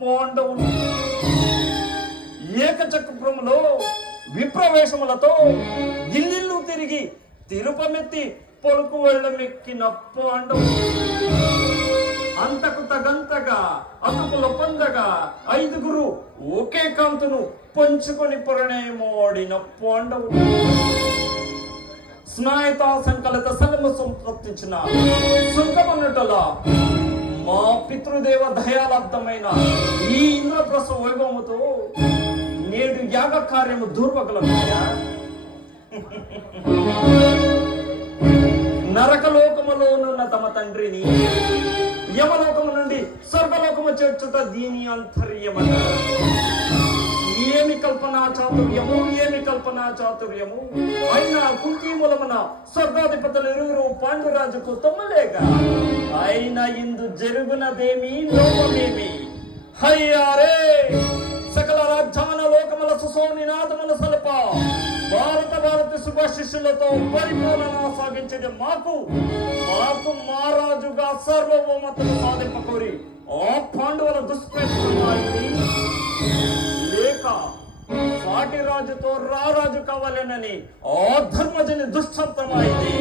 పాండవులు ఏకచక్రములో విప్రవేశములతో ఇల్లిల్లు తిరిగి తిరుపమెత్తి పొలుకు వెళ్ళమెక్కిన పాండవులు అంతకు తగంతగా అతుకులు పొందగా 5గురు ఒకే కాంతును పంచుకొని పొరణేమోడిన పాండవులు స్నాయుత సంకలిత సంగమ సంప్రతించిన సుంకమన్నటల మా పితృదేవ దయాలబ్ధమైన ఈ ఇంద్రప్రస్థ వైభవముతో నేడు యాగ కార్యము దూర్వగలమయ్యా. నరకలోకములోనున్న తమ తండ్రిని యమలోకము నుండి స్వర్గలోకము చేర్చుట దీని అంతర్యమట. ఏమి కల్పనా చాతుర్యము అయినా కుంతి మూలమున స్వర్గాధిపతులు 2 పాండురాజుకు తొమ్మలేక అయినా ఇందు జరుగునదేమి లోపమేమి. హయ్యారే సకల రాజ్యాన లోకముల సుసోనినాథముల సలప భారతి శుభశిష్యులతో పరిపాలన సాగించేది మాకు మహారాజుగా సార్వభౌమతను సాధింపకోరి ఆ పాండవుల దుష్ప్రయత్నమైంది లేక సాటి రాజుతో రారాజు కావాలనని ఆ ధర్మజని దుష్టంతమైంది.